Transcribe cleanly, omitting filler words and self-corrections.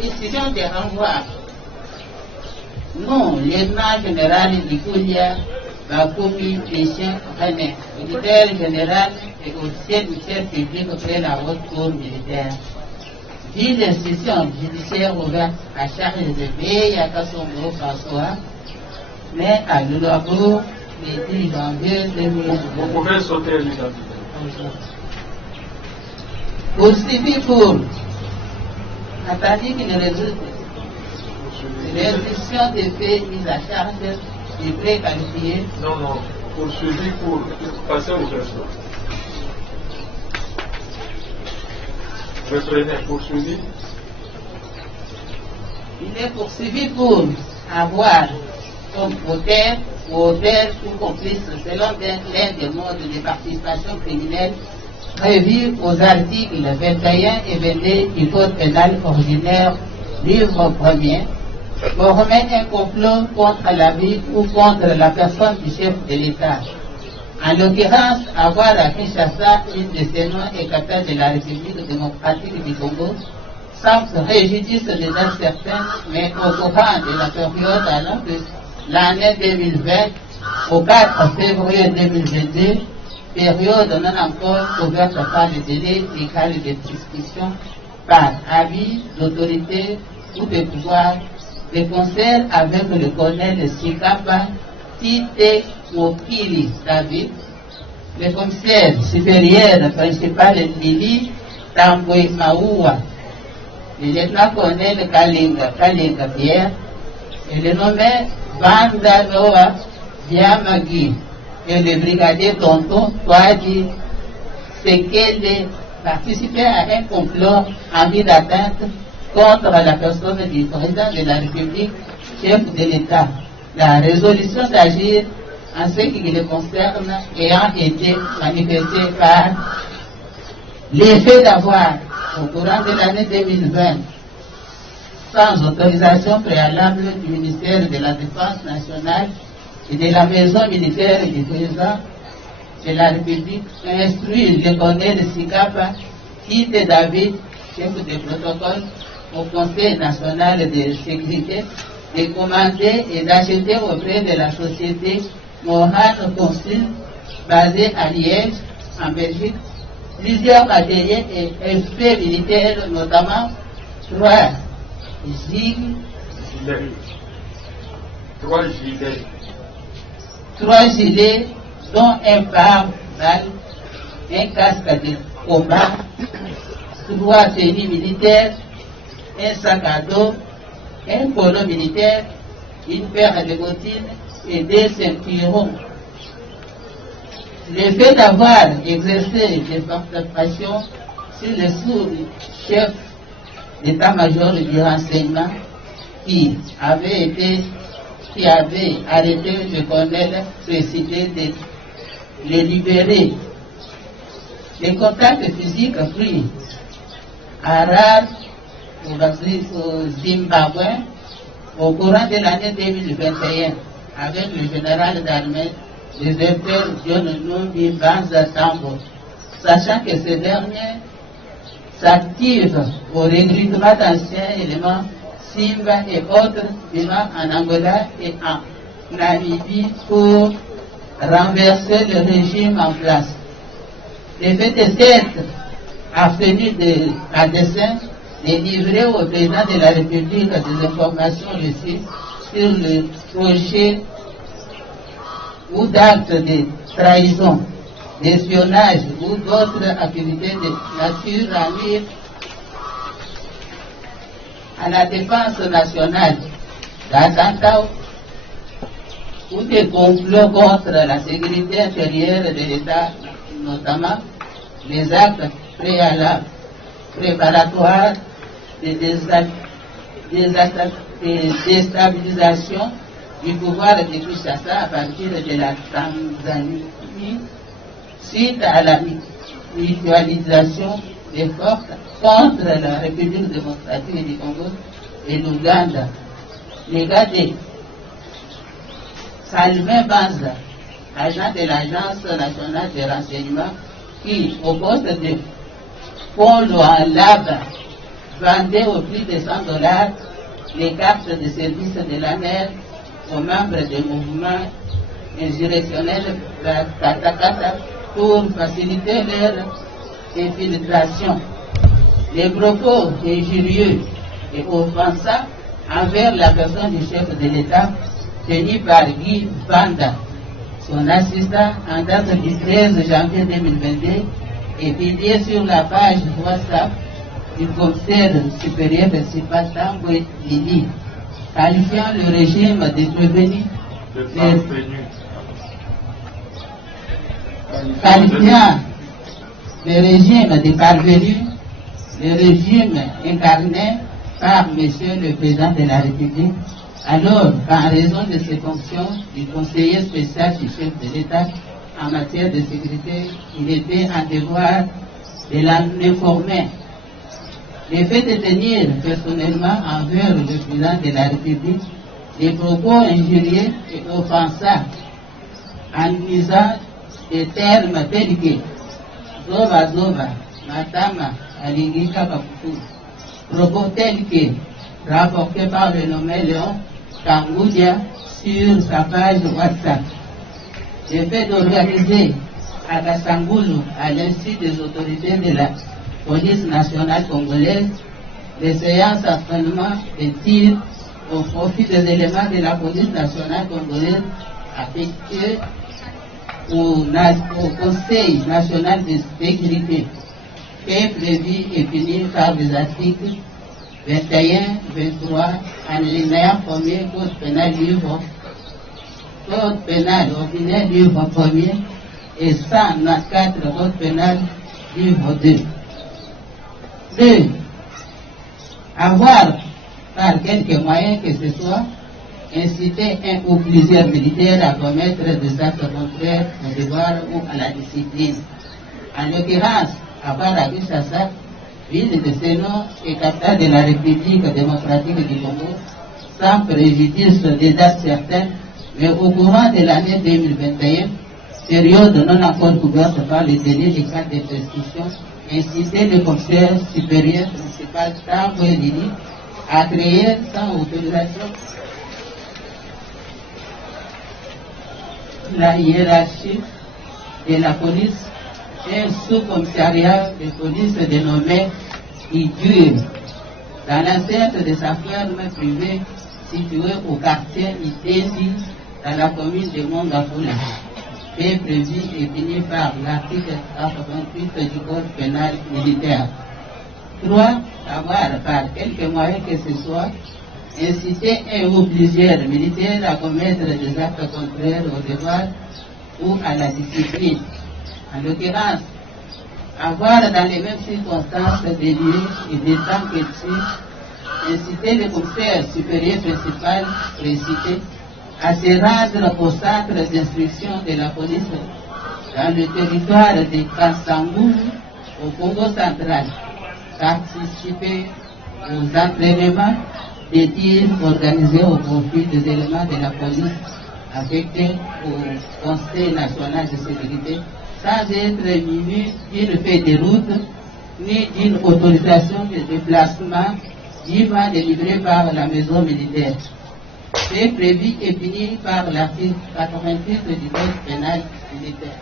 décision de renvoi. Non, l'état général du Koulia va commis péché René, auditeur général et officier du chef public auprès de la haute cour militaire. Dit l'institution judiciaire ouverte à charge de payer à Kassongo François, mais à Lulabo, le 10 janvier 2020. Vous pouvez sauter l'identité. Poursuivi pour attendez qu'il ne résulte l'instruction des faits mis à charge du préqualifié. Non, non, poursuivi pour passer aux questions. Reprenez, poursuivi. Il est poursuivi pour avoir comme auteur ou complice selon l'un des modes de participation criminelle prévus aux articles 21 et 22 du Code pénal ordinaire, livre 1er, former un complot contre la vie ou contre la personne du chef de l'État. En l'occurrence, avoir à Kinshasa une de ses noms et capitale de la République démocratique du Congo, sans préjudice de dates certaines, mais au courant de la période allant de l'année 2020 au 4 février 2022, période non encore couverte par le délai légal de prescription par avis d'autorité ou de pouvoir, de concert avec le colonel Sikapa Tite Mokili David, le commissaire supérieur principal Lili Tambwe Maoua, le lieutenant-colonel Kalinga Pierre, et le nommé Vanda Noah Diamagui, et le brigadier Tonton Touadi Sekele participaient à un complot en vue d'atteinte contre la personne du président de la République, chef de l'État. La résolution d'agir en ce qui le concerne ayant été manifestée par l'effet d'avoir, au courant de l'année 2020, sans autorisation préalable du ministère de la Défense nationale et de la maison militaire du président de la République, instruit le colonel Sikapa Tite David, chef de protocole au Conseil national de sécurité, de commander et d'acheter auprès de la société Mohan Consul, basée à Liège, en Belgique, plusieurs matériels et effets militaires, notamment 3 gilets, dont un pare-balles, un casque de combat, 3 tenues militaires, un sac à dos, un polo militaire, une paire de bottines et 2 ceinturons. Le fait d'avoir exercé des participations sur le sous-chef d'état-major du renseignement qui avait arrêté le colonel précédé de le libérer. Les contacts physiques pris à Harare, au Zimbabwe, au courant de l'année 2021, avec le général d'armée, le docteur John Numbi Banza Tambo, sachant que ce dernier s'active au recrutement d'anciens éléments Simba et autres vivant en Angola et en Namibie pour renverser le régime en place. Le fait de s'être abstenu à dessein de livrer au président de la République des informations reçues sur le projet ou d'actes de trahison, d'espionnage ou d'autres activités de nature à nuire à la défense nationale, d'attentats ou de complots contre la sécurité intérieure de l'État, notamment les actes préalables, préparatoires de déstabilisation du pouvoir de Kinshasa à partir de la Tanzanie, suite à la mutualisation des forces contre la République démocratique du Congo et l'Ouganda. Les gars de Salmin Banza, agent de l'Agence nationale de renseignement, qui, au poste de Pont Lualaba, vendait au prix de $100 les cartes de service de la mer aux membres du mouvement insurrectionnel Katakata pour faciliter leur infiltration. Les propos injurieux et offensants envers la personne du chef de l'État tenu par Guy Banda, son assistant, en date du 13 janvier 2022 et publié sur la page WhatsApp du commissaire supérieur principal Tamboué Lili, qualifiant le régime de prévenu qualifiant le régime de parvenu, le régime incarné par M. le Président de la République, alors qu'en raison de ses fonctions du conseiller spécial du chef de l'État en matière de sécurité, il était en devoir de l'informer. Le fait de tenir personnellement envers le Président de la République des propos injurieux et offensants en utilisant des termes tels que Zoba Zoba, Matama, Alingika Baputu, propos tels que rapportés par le nommé Léon Kangoudia sur sa page WhatsApp. Le fait d'organiser à Kassangoulou, à l'insu des autorités de la police nationale congolaise, des séances d'entraînement de tir au profit des éléments de la police nationale congolaise affectés au Conseil national de sécurité, est prévu et fini par les articles 21, 23, alinéa 1er, Code pénal livre, Code pénal ordinaire livre 1er et 194 Code pénal livre 2. 2. Avoir, par quelque moyen que ce soit, inciter un ou plusieurs militaires à commettre des actes contraires au devoir ou à la discipline. En l'occurrence, avoir à Kinshasa, ville de Sénon et capitale de la République démocratique du Congo, sans préjudice des dates certaines, mais au courant de l'année 2021, période non encore couverte par les délais des cas de prescription, inciter le commissaire supérieur principal Tamboué Lili à créer sans autorisation la hiérarchie de la police, un sous-commissariat de police dénommé IGUR, dans l'enceinte de sa ferme privée située au quartier Itendi, dans la commune de Mongafula, est prévu et fini par l'article 88 du Code pénal militaire. 3. Avoir par quelque moyen que ce soit inciter un ou plusieurs militaires à commettre des actes contraires au devoir ou à la discipline. En l'occurrence, avoir dans les mêmes circonstances des lieux et des temps précis, inciter le commissaire supérieur principal précité à se rendre au centre d'instruction de la police dans le territoire de Kassangoulou au Congo central, participer aux entraînements des tirs organisés au profit des éléments de la police affectés au Conseil national de sécurité, sans être muni d'une feuille de route ni d'une autorisation de déplacement vivant délivrée par la maison militaire. C'est prévu et fini par l'article 88 du Code pénal militaire.